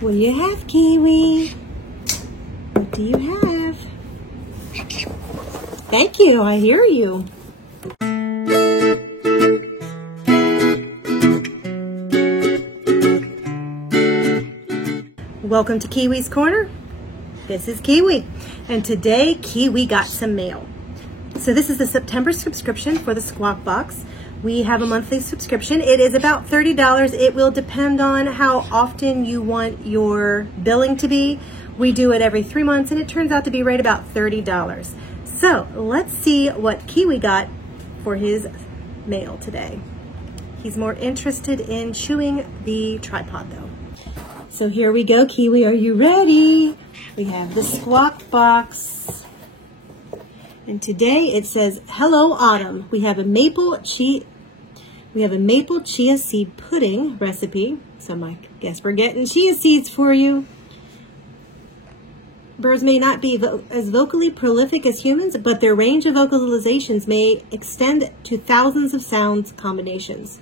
What do you have, Kiwi? What do you have? Thank you, I hear you. Welcome to Kiwi's Corner. This is Kiwi, and today Kiwi got some mail. So this is the September subscription for the Squawk Box. We have a monthly subscription. It is about $30. It will depend on how often you want your billing to be. We do it every 3 months, and it turns out to be right about $30. So let's see what Kiwi got for his mail today. He's more interested in chewing the tripod though. So here we go, Kiwi, are you ready? We have the Squawk Box. And today it says, "Hello Autumn." We have a maple chia seed pudding recipe. So I guess we're getting chia seeds for you. Birds may not be as vocally prolific as humans, but their range of vocalizations may extend to thousands of sound combinations.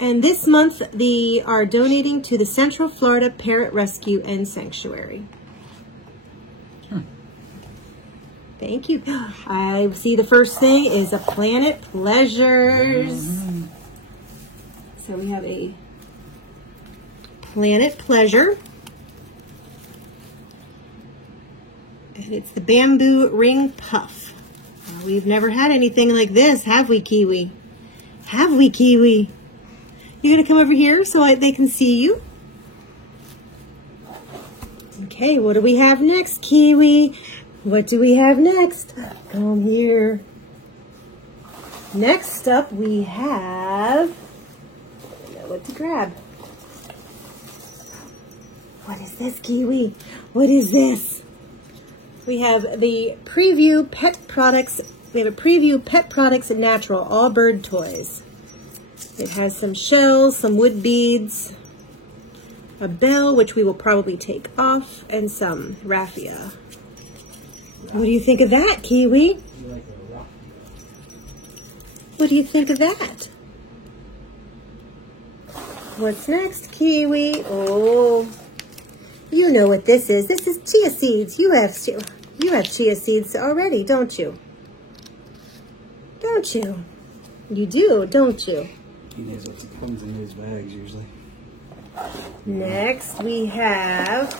And this month, they are donating to the Central Florida Parrot Rescue and Sanctuary. Thank you. I see the first thing is a Planet Pleasures. So we have a Planet Pleasure. And it's the Bamboo Ring Puff. We've never had anything like this, have we, Kiwi? Have we, Kiwi? You're going to come over here so they can see you. Okay, what do we have next, Kiwi? What do we have next? Come here. Next up, we have... I don't know what to grab. What is this, Kiwi? What is this? We have the Preview Pet Products. We have a Preview Pet Products Natural All Bird Toys. It has some shells, some wood beads, a bell, which we will probably take off, and some raffia. What do you think of that, Kiwi? What do you think of that? What's next, Kiwi? Oh, you know what this is. This is chia seeds. You have chia seeds already, don't you? Don't you? You do, don't you? He knows what comes in his bags usually. Next we have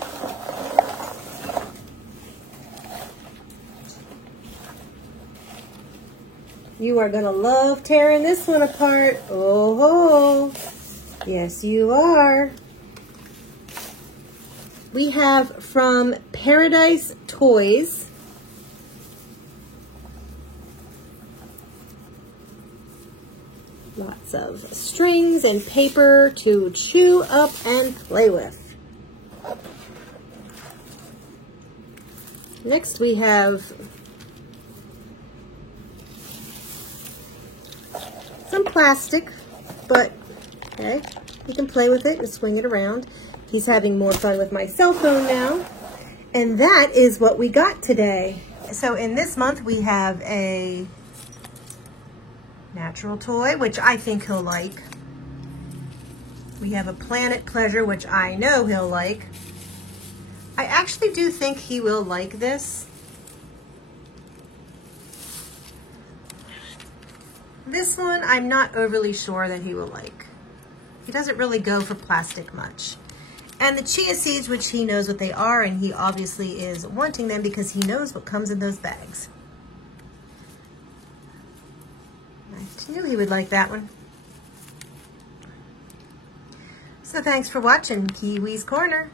you are gonna love tearing this one apart. Oh, yes you are. We have from Paradise Toys lots of strings and paper to chew up and play with. Next we have some plastic, but okay, you can play with it and swing it around. He's having more fun with my cell phone now. And that is what we got today. So in this month we have a natural toy, which I think he'll like. We have a Planet Pleasure, which I know he'll like. I actually do think he will like this. This one, I'm not overly sure that he will like. He doesn't really go for plastic much. And the chia seeds, which he knows what they are, and he obviously is wanting them because he knows what comes in those bags. I knew he would like that one. So thanks for watching Kiwi's Corner.